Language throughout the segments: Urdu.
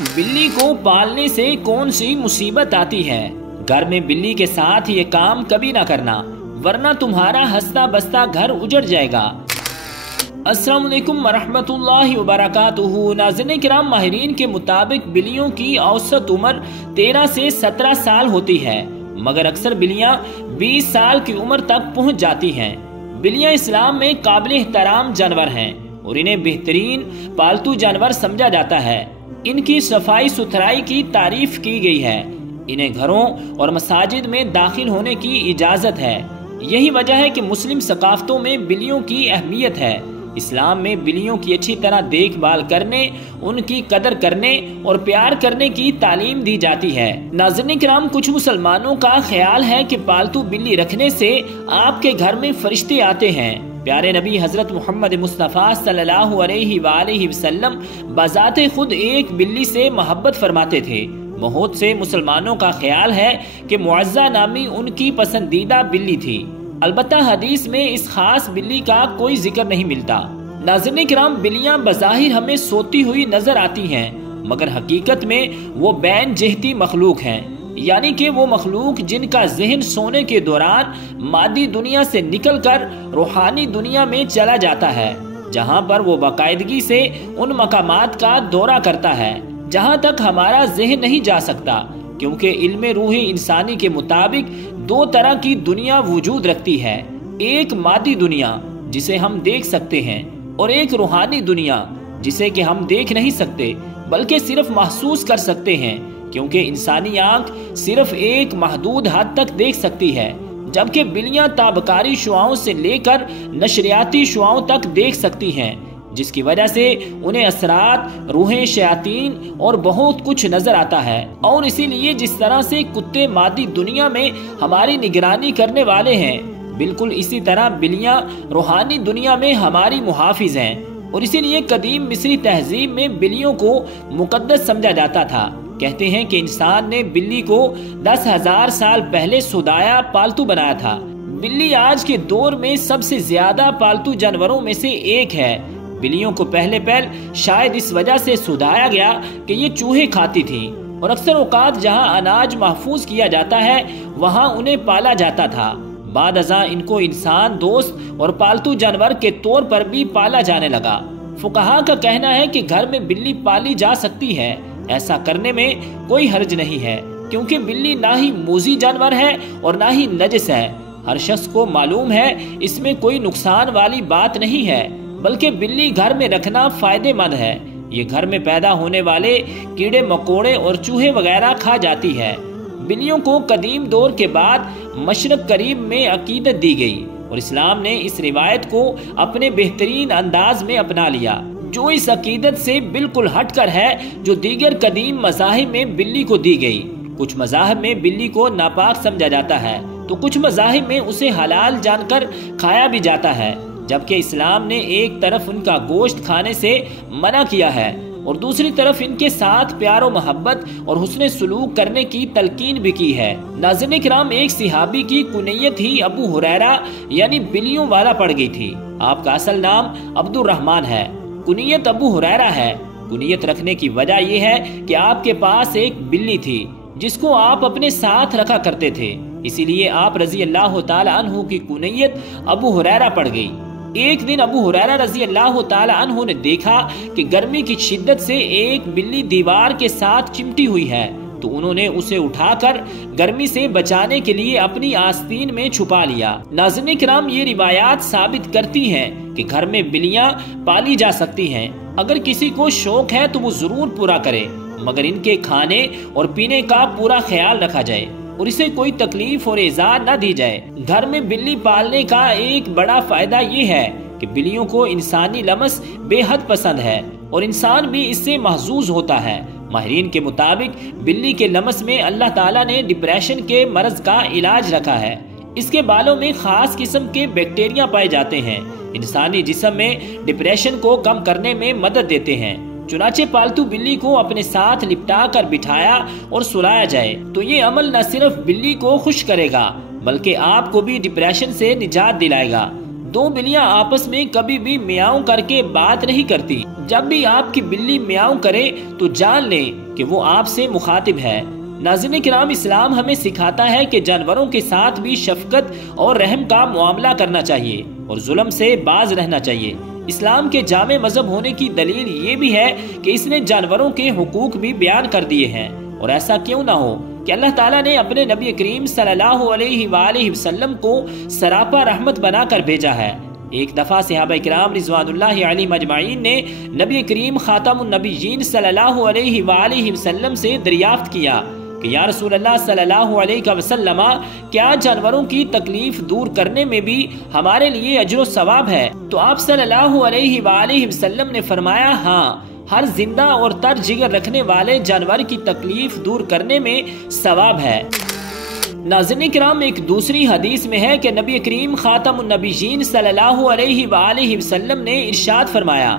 بلی کو پالنے سے کون سی مصیبت آتی ہے؟ گھر میں بلی کے ساتھ یہ کام کبھی نہ کرنا، ورنہ تمہارا ہنستا بستا گھر اجڑ جائے گا۔ السلام علیکم ورحمۃ اللہ وبرکاتہ۔ ناظرین کرام، ماہرین کے مطابق بلیوں کی اوسط عمر 13 سے 17 سال ہوتی ہے، مگر اکثر بلیاں 20 سال کی عمر تک پہنچ جاتی ہیں۔ بلیاں اسلام میں قابل احترام جانور ہیں اور انہیں بہترین پالتو جانور سمجھا جاتا ہے۔ ان کی صفائی ستھرائی کی تعریف کی گئی ہے۔ انہیں گھروں اور مساجد میں داخل ہونے کی اجازت ہے۔ یہی وجہ ہے کہ مسلم ثقافتوں میں بلیوں کی اہمیت ہے۔ اسلام میں بلیوں کی اچھی طرح دیکھ بھال کرنے، ان کی قدر کرنے اور پیار کرنے کی تعلیم دی جاتی ہے۔ ناظرین کرام، کچھ مسلمانوں کا خیال ہے کہ پالتو بلی رکھنے سے آپ کے گھر میں فرشتے آتے ہیں۔ پیارے نبی حضرت محمد مصطفیٰ صلی اللہ علیہ وآلہ وسلم بذات خود ایک بلی سے محبت فرماتے تھے۔ بہت سے مسلمانوں کا خیال ہے کہ معزہ نامی ان کی پسندیدہ بلی تھی، البتہ حدیث میں اس خاص بلی کا کوئی ذکر نہیں ملتا۔ ناظرین کرام، بلیاں بظاہر ہمیں سوتی ہوئی نظر آتی ہیں، مگر حقیقت میں وہ بین جہتی مخلوق ہیں، یعنی کہ وہ مخلوق جن کا ذہن سونے کے دوران مادی دنیا سے نکل کر روحانی دنیا میں چلا جاتا ہے، جہاں پر وہ باقاعدگی سے ان مقامات کا دورہ کرتا ہے جہاں تک ہمارا ذہن نہیں جا سکتا، کیونکہ علم روح انسانی کے مطابق دو طرح کی دنیا وجود رکھتی ہے، ایک مادی دنیا جسے ہم دیکھ سکتے ہیں اور ایک روحانی دنیا جسے کہ ہم دیکھ نہیں سکتے بلکہ صرف محسوس کر سکتے ہیں، کیونکہ انسانی آنکھ صرف ایک محدود حد تک دیکھ سکتی ہے، جبکہ بلیاں تابکاری شعاعوں سے لے کر نشریاتی شعاعوں تک دیکھ سکتی ہیں، جس کی وجہ سے انہیں اثرات، روحیں، شیاطین اور بہت کچھ نظر آتا ہے۔ اور اسی لیے جس طرح سے کتے مادی دنیا میں ہماری نگرانی کرنے والے ہیں، بالکل اسی طرح بلیاں روحانی دنیا میں ہماری محافظ ہیں، اور اسی لیے قدیم مصری تہذیب میں بلیوں کو مقدس سمجھا جاتا تھا۔ کہتے ہیں کہ انسان نے بلی کو 10,000 سال پہلے سودایا پالتو بنایا تھا۔ بلی آج کے دور میں سب سے زیادہ پالتو جانوروں میں سے ایک ہے۔ بلیوں کو پہلے شاید اس وجہ سے سودایا گیا کہ یہ چوہے کھاتی تھیں، اور اکثر اوقات جہاں اناج محفوظ کیا جاتا ہے وہاں انہیں پالا جاتا تھا۔ بعد ازاں ان کو انسان دوست اور پالتو جانور کے طور پر بھی پالا جانے لگا۔ فقہا کا کہنا ہے کہ گھر میں بلی پالی جا سکتی ہے، ایسا کرنے میں کوئی حرج نہیں ہے، کیونکہ بلی نہ ہی موذی جانور ہے اور نہ ہی نجس ہے۔ ہر شخص کو معلوم ہے اس میں کوئی نقصان والی بات نہیں ہے، بلکہ بلی گھر میں رکھنا فائدے مند ہے۔ یہ گھر میں پیدا ہونے والے کیڑے مکوڑے اور چوہے وغیرہ کھا جاتی ہے۔ بلیوں کو قدیم دور کے بعد مشرق قریب میں عقیدت دی گئی، اور اسلام نے اس روایت کو اپنے بہترین انداز میں اپنا لیا، جو اس عقیدت سے بالکل ہٹ کر ہے جو دیگر قدیم مذاہب میں بلی کو دی گئی۔ کچھ مذاہب میں بلی کو ناپاک سمجھا جاتا ہے تو کچھ مذاہب میں اسے حلال جان کر کھایا بھی جاتا ہے، جبکہ اسلام نے ایک طرف ان کا گوشت کھانے سے منع کیا ہے اور دوسری طرف ان کے ساتھ پیار و محبت اور حسن سلوک کرنے کی تلقین بھی کی ہے۔ ناظرین کرام، ایک صحابی کی کنیت ہی ابو ہریرہ یعنی بلیوں والا پڑ گئی تھی۔ آپ کا اصل نام عبد الرحمن ہے، کنیت ابو ہریرہ ہے۔ کنیت رکھنے کی وجہ یہ ہے کہ آپ کے پاس ایک بلی تھی جس کو آپ اپنے ساتھ رکھا کرتے تھے، اسی لیے آپ رضی اللہ تعالی عنہ کی کنیت ابو ہریرہ پڑ گئی۔ ایک دن ابو ہریرہ رضی اللہ تعالی عنہ نے دیکھا کہ گرمی کی شدت سے ایک بلی دیوار کے ساتھ چمٹی ہوئی ہے، تو انہوں نے اسے اٹھا کر گرمی سے بچانے کے لیے اپنی آستین میں چھپا لیا۔ ناظرین کرام، یہ روایات ثابت کرتی ہیں کہ گھر میں بلیاں پالی جا سکتی ہیں۔ اگر کسی کو شوق ہے تو وہ ضرور پورا کرے، مگر ان کے کھانے اور پینے کا پورا خیال رکھا جائے اور اسے کوئی تکلیف اور ایذا نہ دی جائے۔ گھر میں بلی پالنے کا ایک بڑا فائدہ یہ ہے کہ بلیوں کو انسانی لمس بے حد پسند ہے اور انسان بھی اس سے محظوظ ہوتا ہے۔ ماہرین کے مطابق بلی کے لمس میں اللہ تعالیٰ نے ڈپریشن کے مرض کا علاج رکھا ہے۔ اس کے بالوں میں خاص قسم کے بیکٹیریا پائے جاتے ہیں، انسانی جسم میں ڈپریشن کو کم کرنے میں مدد دیتے ہیں۔ چنانچہ پالتو بلی کو اپنے ساتھ لپٹا کر بٹھایا اور سلایا جائے تو یہ عمل نہ صرف بلی کو خوش کرے گا بلکہ آپ کو بھی ڈپریشن سے نجات دلائے گا۔ دو بلیاں آپس میں کبھی بھی میاؤں کر کے بات نہیں کرتی۔ جب بھی آپ کی بلی میاؤں کرے تو جان لیں کہ وہ آپ سے مخاطب ہے۔ ناظرین کرام، اسلام ہمیں سکھاتا ہے کہ جانوروں کے ساتھ بھی شفقت اور رحم کا معاملہ کرنا چاہیے اور ظلم سے باز رہنا چاہیے۔ اسلام کے جامع مذہب ہونے کی دلیل یہ بھی ہے کہ اس نے جانوروں کے حقوق بھی بیان کر دیے ہیں، اور ایسا کیوں نہ ہو کہ اللہ تعالیٰ نے اپنے نبی کریم صلی اللہ علیہ وآلہ وسلم کو سراپا رحمت بنا کر بھیجا ہے۔ ایک دفعہ صحابہ کرام رضوان اللہ علیہم اجمعین نے نبی کریم خاتم النبیین صلی اللہ علیہ وآلہ وسلم سے دریافت کیا کہ یا رسول اللہ صلی اللہ علیہ وسلم، کیا جانوروں کی تکلیف دور کرنے میں بھی ہمارے لیے اجر و ثواب ہے؟ تو آپ صلی اللہ علیہ وآلہ وسلم نے فرمایا، ہاں، ہر زندہ اور تر جگر رکھنے والے جانور کی تکلیف دور کرنے میں ثواب ہے۔ ناظرین کرام، ایک دوسری حدیث میں ہے کہ نبی کریم خاتم النبیین صلی اللہ علیہ وآلہ وسلم نے ارشاد فرمایا،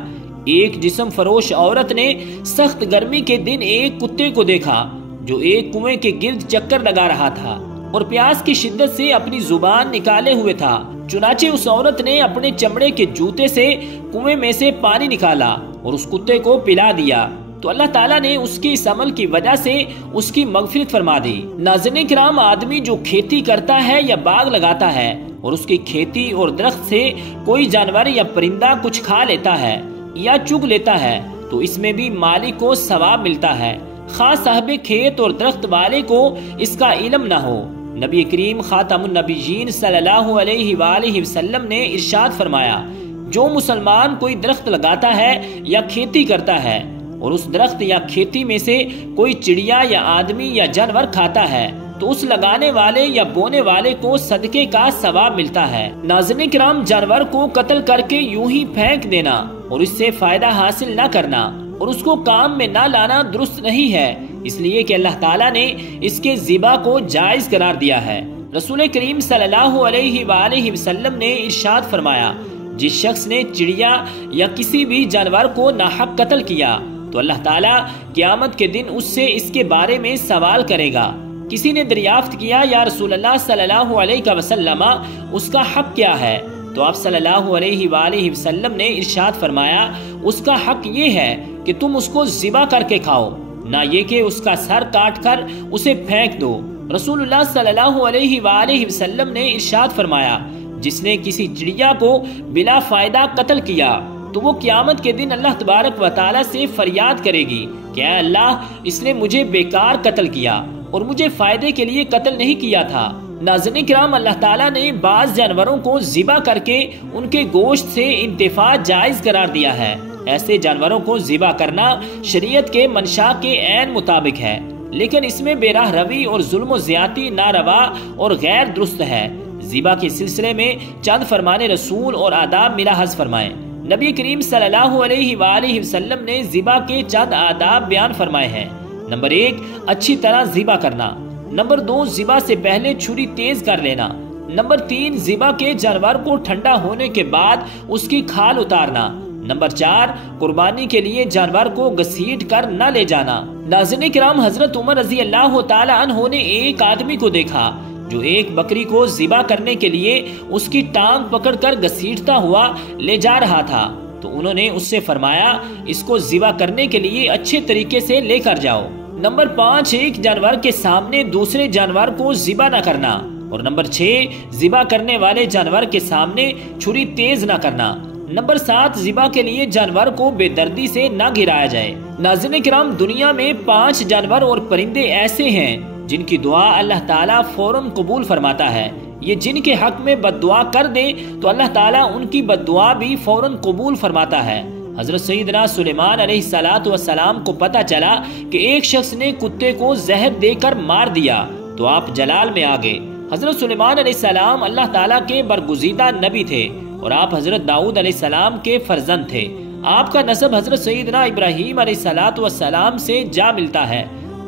ایک جسم فروش عورت نے سخت گرمی کے دن ایک کتے کو دیکھا جو ایک کنویں کے گرد چکر لگا رہا تھا اور پیاس کی شدت سے اپنی زبان نکالے ہوئے تھا۔ چنانچہ اس عورت نے اپنے چمڑے کے جوتے سے کنویں میں سے پانی نکالا اور اس کتے کو پلا دیا، تو اللہ تعالیٰ نے اس کے اس عمل کی وجہ سے اس کی مغفرت فرما دی۔ ناظرین کرام، آدمی جو کھیتی کرتا ہے یا باغ لگاتا ہے اور اس کی کھیتی اور درخت سے کوئی جانور یا پرندہ کچھ کھا لیتا ہے یا چگ لیتا ہے تو اس میں بھی مالک کو ثواب ملتا ہے، خاص صاحب کھیت اور درخت والے کو اس کا علم نہ ہو۔ نبی کریم خاتم النبیین صلی اللہ علیہ وآلہ وسلم نے ارشاد فرمایا، جو مسلمان کوئی درخت لگاتا ہے یا کھیتی کرتا ہے اور اس درخت یا کھیتی میں سے کوئی چڑیا یا آدمی یا جانور کھاتا ہے تو اس لگانے والے یا بونے والے کو صدقے کا ثواب ملتا ہے۔ ناظرین کرام، جانور کو قتل کر کے یوں ہی پھینک دینا اور اس سے فائدہ حاصل نہ کرنا اور اس کو کام میں نہ لانا درست نہیں ہے، اس لیے کہ اللہ تعالیٰ نے اس کے ذبح کو جائز قرار دیا ہے۔ رسول کریم صلی اللہ علیہ وآلہ وسلم نے ارشاد فرمایا، جس شخص نے چڑیا یا کسی بھی جانور کو ناحق قتل کیا تو اللہ تعالیٰ قیامت کے دن اس سے اس کے بارے میں سوال کرے گا۔ کسی نے دریافت کیا، یا رسول اللہ صلی اللہ علیہ وسلم، اس کا حق کیا ہے؟ تو آپ صلی اللہ علیہ وآلہ وسلم نے ارشاد فرمایا، اس کا حق یہ ہے کہ تم اس کو ذبح کر کے کھاؤ، نہ یہ کہ اس کا سر کاٹ کر اسے پھینک دو۔ رسول اللہ صلی اللہ علیہ وآلہ وسلم نے ارشاد فرمایا، جس نے کسی چڑیا کو بلا فائدہ قتل کیا تو وہ قیامت کے دن اللہ تبارک و تعالیٰ سے فریاد کرے گی کہ اے اللہ، اس نے مجھے بیکار قتل کیا اور مجھے فائدے کے لیے قتل نہیں کیا تھا۔ ناظرین کرام، اللہ تعالیٰ نے بعض جانوروں کو ذبح کر کے ان کے گوشت سے انتفاع جائز قرار دیا ہے۔ ایسے جانوروں کو ذبح کرنا شریعت کے منشا کے عین مطابق ہے، لیکن اس میں بے راہ روی اور ظلم و زیادتی ناروا اور غیر درست ہے۔ ذبح کے سلسلے میں چند فرمان رسول اور آداب ملاحظ فرمائیں۔ نبی کریم صلی اللہ علیہ وآلہ وسلم نے ذبح کے چند آداب بیان فرمائے ہیں۔ نمبر 1، اچھی طرح ذبح کرنا۔ نمبر 2، ذبح سے پہلے چھری تیز کر لینا۔ نمبر 3، ذبح کے جانور کو ٹھنڈا ہونے کے بعد اس کی کھال اتارنا۔ نمبر 4، قربانی کے لیے جانور کو گھسیٹ کر نہ لے جانا۔ ناظرین کرام، حضرت عمر رضی اللہ تعالی عنہ نے ایک آدمی کو دیکھا جو ایک بکری کو ذبح کرنے کے لیے اس کی ٹانگ پکڑ کر گھسیٹتا ہوا لے جا رہا تھا، تو انہوں نے اس سے فرمایا، اس کو ذبح کرنے کے لیے اچھے طریقے سے لے کر جاؤ۔ نمبر 5، ایک جانور کے سامنے دوسرے جانور کو ذبح نہ کرنا۔ اور نمبر 6، ذبح کرنے والے جانور کے سامنے چھری تیز نہ کرنا۔ نمبر 7، ذبح کے لیے جانور کو بے دردی سے نہ گرایا جائے۔ ناظرین کرام، دنیا میں 5 جانور اور پرندے ایسے ہیں جن کی دعا اللہ تعالیٰ فوراً قبول فرماتا ہے۔ یہ جن کے حق میں بد دعا کر دیں تو اللہ تعالیٰ ان کی بد دعا بھی فوراً قبول فرماتا ہے۔ حضرت سیدنا سلیمان علیہ السلام کو پتہ چلا کہ ایک شخص نے کتے کو زہر دے کر مار دیا تو آپ جلال میں آ گئے۔ حضرت سلیمان علیہ السلام اللہ تعالیٰ کے برگزیدہ نبی تھے اور آپ حضرت داؤد علیہ السلام کے فرزند تھے۔ آپ کا نسب حضرت سیدنا ابراہیم علیہ السلام سے جا ملتا ہے۔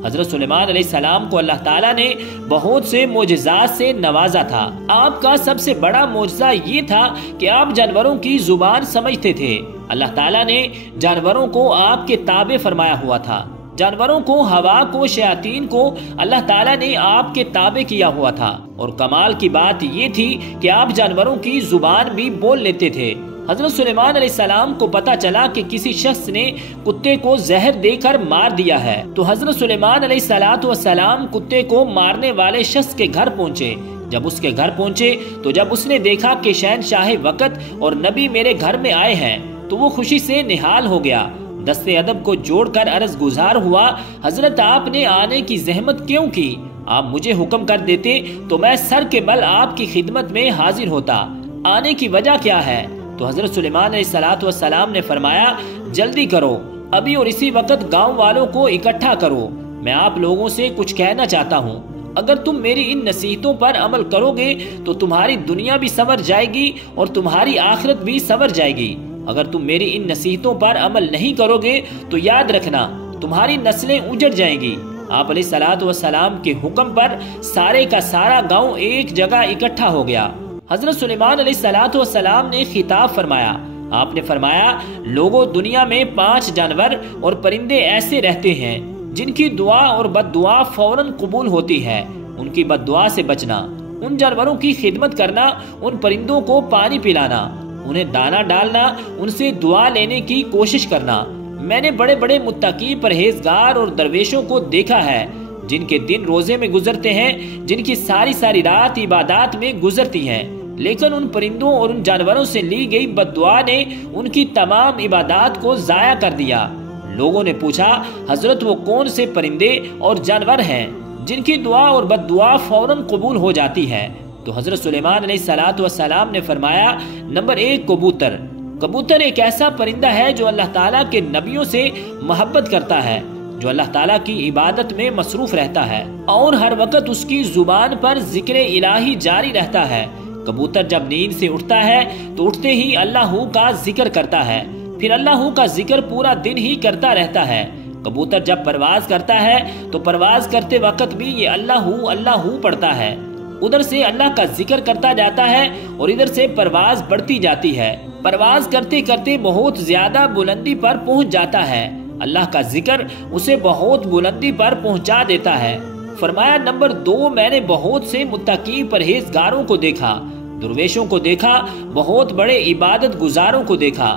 حضرت سلیمان علیہ السلام کو اللہ تعالیٰ نے بہت سے معجزات سے نوازا تھا۔ آپ کا سب سے بڑا معجزہ یہ تھا کہ آپ جانوروں کی زبان سمجھتے تھے۔ اللہ تعالیٰ نے جانوروں کو آپ کے تابع فرمایا ہوا تھا۔ جانوروں کو، ہوا کو، شیاطین کو اللہ تعالیٰ نے آپ کے تابع کیا ہوا تھا، اور کمال کی بات یہ تھی کہ آپ جانوروں کی زبان بھی بول لیتے تھے۔ حضرت سلیمان علیہ السلام کو پتا چلا کہ کسی شخص نے کتے کو زہر دے کر مار دیا ہے، تو حضرت سلیمان علیہ السلام کتے کو مارنے والے شخص کے گھر پہنچے۔ جب اس کے گھر پہنچے تو جب اس نے دیکھا کہ شہنشاہ وقت اور نبی میرے گھر میں آئے ہیں تو وہ خوشی سے نہال ہو گیا۔ دست ادب کو جوڑ کر عرض گزار ہوا، حضرت آپ نے آنے کی زحمت کیوں کی؟ آپ مجھے حکم کر دیتے تو میں سر کے بل آپ کی خدمت میں حاضر ہوتا۔ آنے کی وجہ کیا ہے؟ تو حضرت سلیمان علیہ السلام نے فرمایا، جلدی کرو، ابھی اور اسی وقت گاؤں والوں کو اکٹھا کرو، میں آپ لوگوں سے کچھ کہنا چاہتا ہوں۔ اگر تم میری ان نصیحتوں پر عمل کرو گے تو تمہاری دنیا بھی سنور جائے گی اور تمہاری آخرت بھی سنور جائے گی۔ اگر تم میری ان نصیحتوں پر عمل نہیں کرو گے تو یاد رکھنا تمہاری نسلیں اجڑ جائیں گی۔ آپ علیہ السلام کے حکم پر سارے کا سارا گاؤں ایک جگہ اکٹھا ہو گیا۔ حضرت سلیمان علیہ السلام نے خطاب فرمایا۔ آپ نے فرمایا، لوگوں، دنیا میں 5 جانور اور پرندے ایسے رہتے ہیں جن کی دعا اور بد دعا فوراً قبول ہوتی ہے۔ ان کی بد دعا سے بچنا، ان جانوروں کی خدمت کرنا، ان پرندوں کو پانی پلانا، انہیں دانا ڈالنا، ان سے دعا لینے کی کوشش کرنا۔ میں نے بڑے بڑے متقی، پرہیزگار اور درویشوں کو دیکھا ہے جن کے دن روزے میں گزرتے ہیں، جن کی ساری رات عبادات میں گزرتی ہیں، لیکن ان پرندوں اور ان جانوروں سے لی گئی بد دعا نے ان کی تمام عبادات کو ضائع کر دیا۔ لوگوں نے پوچھا، حضرت وہ کون سے پرندے اور جانور ہیں جن کی دعا اور بد دعا فوراً قبول ہو جاتی ہے؟ تو حضرت سلیمان علیہ السلام نے فرمایا، نمبر 1 کبوتر۔ کبوتر ایک ایسا پرندہ ہے جو اللہ تعالیٰ کے نبیوں سے محبت کرتا ہے، جو اللہ تعالیٰ کی عبادت میں مصروف رہتا ہے اور ہر وقت اس کی زبان پر ذکر الہی جاری رہتا ہے۔ کبوتر جب نیند سے اٹھتا ہے تو اٹھتے ہی اللہ کا ذکر کرتا ہے، پھر اللہ کا ذکر پورا دن ہی کرتا رہتا ہے۔ کبوتر جب پرواز کرتا ہے تو پرواز کرتے وقت بھی یہ اللہ پڑھتا ہے، ادھر سے اللہ کا ذکر کرتا جاتا ہے اور ادھر سے پرواز بڑھتی جاتی ہے۔ پرواز کرتے کرتے بہت زیادہ بلندی پر پہنچ جاتا ہے، اللہ کا ذکر اسے بہت بلندی پر پہنچا دیتا ہے۔ فرمایا، نمبر 2 میں نے بہت سے متقی پرہیزگاروں کو دیکھا، درویشوں کو دیکھا، بہت بڑے عبادت گزاروں کو دیکھا۔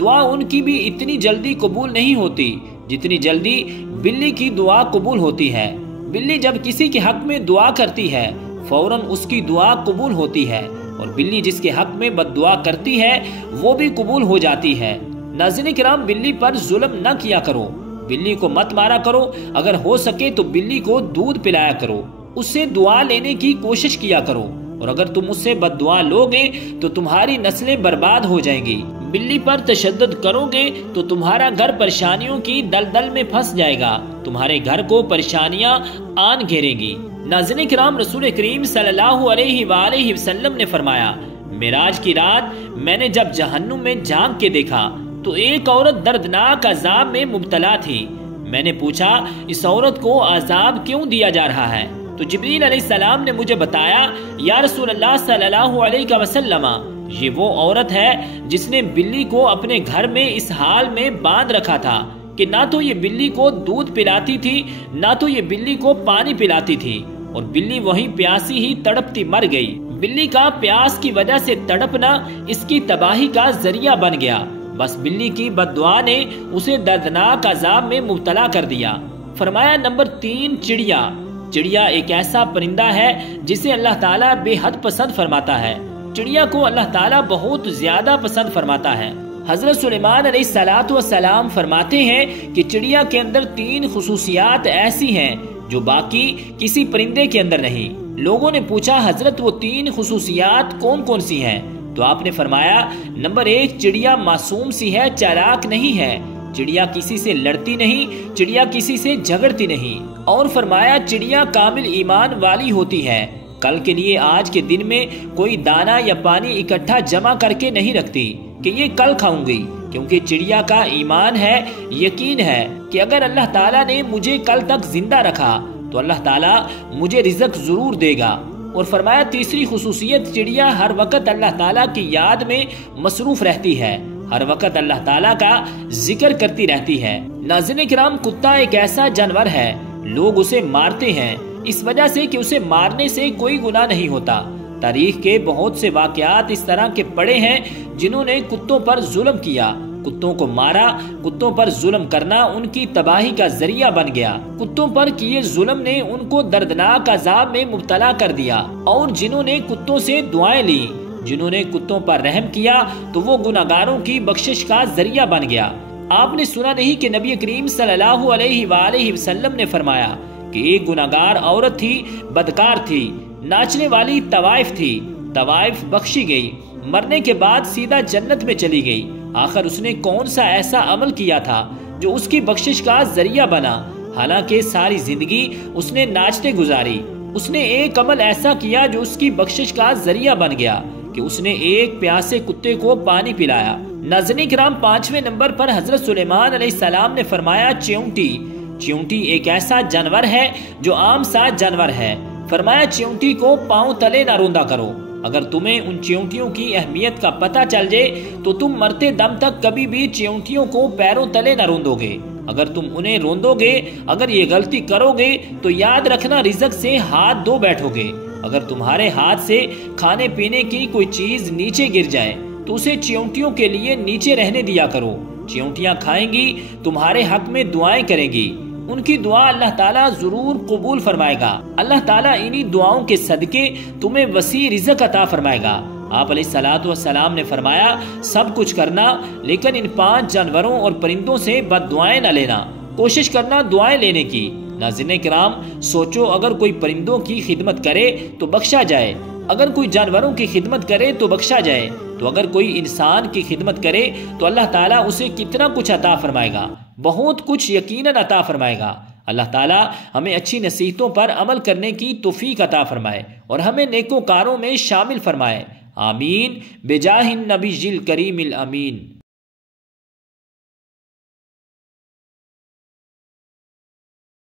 دعا ان کی بھی اتنی جلدی قبول نہیں ہوتی جتنی جلدی بلی کی دعا قبول ہوتی ہے۔ بلی جب کسی کے حق میں دعا کرتی ہے فوراً اس کی دعا قبول ہوتی ہے، اور بلی جس کے حق میں بد دعا کرتی ہے وہ بھی قبول ہو جاتی ہے۔ ناظرین کرام، بلی پر ظلم نہ کیا کرو، بلی کو مت مارا کرو، اگر ہو سکے تو بلی کو دودھ پلایا کرو، اس سے دعا لینے کی کوشش کیا کرو، اور اگر تم اس سے بد دعا لوگے تو تمہاری نسلیں برباد ہو جائیں گی۔ بلی پر تشدد کرو گے تو تمہارا گھر پریشانیوں کی دلدل میں پھنس جائے گا، تمہارے گھر کو پریشانیاں آن گھیریں گی۔ ناظرین کرام، رسول کریم صلی اللہ علیہ وآلہ وسلم نے فرمایا، معراج کی رات میں نے جب جہنم میں جھانک کے دیکھا تو ایک عورت دردناک عذاب میں مبتلا تھی۔ میں نے پوچھا، اس عورت کو عذاب کیوں دیا جا رہا ہے؟ تو جبریل علیہ السلام نے مجھے بتایا، یا رسول اللہ صلی اللہ علیہ وسلم، یہ وہ عورت ہے جس نے بلی کو اپنے گھر میں اس حال میں باندھ رکھا تھا کہ نہ تو یہ بلی کو دودھ پلاتی تھی نہ تو یہ بلی کو پانی پلاتی تھی، اور بلی وہیں پیاسی ہی تڑپتی مر گئی۔ بلی کا پیاس کی وجہ سے تڑپنا اس کی تباہی کا ذریعہ بن گیا، بس بلی کی بد دعا نے اسے دردناک عذاب میں مبتلا کر دیا۔ فرمایا، نمبر 3 چڑیا۔ چڑیا ایک ایسا پرندہ ہے جسے اللہ تعالیٰ بے حد پسند فرماتا ہے، چڑیا کو اللہ تعالیٰ بہت زیادہ پسند فرماتا ہے۔ حضرت سلیمان علیہ السلام فرماتے ہیں کہ چڑیا کے اندر 3 خصوصیات ایسی ہیں جو باقی کسی پرندے کے اندر نہیں۔ لوگوں نے پوچھا، حضرت وہ 3 خصوصیات کون کون سی ہیں؟ تو آپ نے فرمایا، نمبر 1 چڑیا معصوم سی ہے، چالاک نہیں ہے، چڑیا کسی سے لڑتی نہیں، چڑیا کسی سے جھگڑتی نہیں، اور فرمایا چڑیا کامل ایمان والی ہوتی ہے، کل کے لیے آج کے دن میں کوئی دانا یا پانی اکٹھا جمع کر کے نہیں رکھتی کہ یہ کل کھاؤں گی، کیونکہ چڑیا کا ایمان ہے، یقین ہے کہ اگر اللہ تعالیٰ نے مجھے کل تک زندہ رکھا تو اللہ تعالیٰ مجھے رزق ضرور دے گا۔ اور فرمایا تیسری خصوصیت، چڑیا ہر وقت اللہ تعالیٰ کی یاد میں مصروف رہتی ہے، ہر وقت اللہ تعالیٰ کا ذکر کرتی رہتی ہے۔ ناظرین کرام، کتا ایک ایسا جانور ہے، لوگ اسے مارتے ہیں اس وجہ سے کہ اسے مارنے سے کوئی گناہ نہیں ہوتا۔ تاریخ کے بہت سے واقعات اس طرح کے پڑے ہیں جنہوں نے کتوں پر ظلم کیا، کتوں کو مارا۔ کتوں پر ظلم کرنا ان کی تباہی کا ذریعہ بن گیا۔ کتوں پر کیے ظلم نے ان کو دردناک عذاب میں مبتلا کر دیا، اور جنہوں نے کتوں سے دعائیں لی، جنہوں نے کتوں پر رحم کیا، تو وہ گناہگاروں کی بخشش کا ذریعہ بن گیا۔ آپ نے سنا نہیں کہ نبی کریم صلی اللہ علیہ وآلہ وسلم نے فرمایا کہ ایک گناہگار عورت تھی، بدکار تھی، ناچنے والی طوائف تھی۔ طوائف بخشی گئی، مرنے کے بعد سیدھا جنت میں چلی گئی۔ آخر اس نے کون سا ایسا عمل کیا تھا جو اس کی بخشش کا ذریعہ بنا؟ حالانکہ ساری زندگی اس نے ناچتے گزاری، اس نے ایک عمل ایسا کیا جو اس کی بخشش کا ذریعہ بن گیا کہ اس نے ایک پیاسے کتے کو پانی پلایا۔ ناظرین کرام، 5ویں نمبر پر حضرت سلیمان علیہ السلام نے فرمایا چیونٹی۔ چیونٹی ایک ایسا جانور ہے جو عام سا جانور ہے۔ فرمایا چیونٹی کو پاؤں تلے نہ روندا کرو۔ اگر تمہیں ان چیونٹیوں کی اہمیت کا پتہ چل جائے تو تم مرتے دم تک کبھی بھی چیونٹیوں کو پیروں تلے نہ روندو گے۔ اگر تم انہیں روندو گے، اگر یہ غلطی کرو گے تو یاد رکھنا رزق سے ہاتھ دھو بیٹھو گے۔ اگر تمہارے ہاتھ سے کھانے پینے کی کوئی چیز نیچے گر جائے تو اسے چیونٹیوں کے لیے نیچے رہنے دیا کرو۔ چیونٹیاں کھائیں گی، تمہارے حق میں دعائیں کریں گی، ان کی دعا اللہ تعالیٰ ضرور قبول فرمائے گا۔ اللہ تعالیٰ انہی دعاؤں کے صدقے تمہیں وسیع رزق عطا فرمائے گا۔ آپ علیہ الصلوۃ والسلام نے فرمایا سب کچھ کرنا، لیکن ان 5 جانوروں اور پرندوں سے بد دعائیں نہ لینا، کوشش کرنا دعائیں لینے کی۔ ناظرین کرام، سوچو، اگر کوئی پرندوں کی خدمت کرے تو بخشا جائے، اگر کوئی جانوروں کی خدمت کرے تو بخشا جائے، تو اگر کوئی انسان کی خدمت کرے تو اللہ تعالیٰ اسے کتنا کچھ عطا فرمائے گا، بہت کچھ یقیناً عطا فرمائے گا۔ اللہ تعالیٰ ہمیں اچھی نصیحتوں پر عمل کرنے کی توفیق عطا فرمائے اور ہمیں نیکوکاروں میں شامل فرمائے۔ آمین بجاہ النبی الکریم الامین۔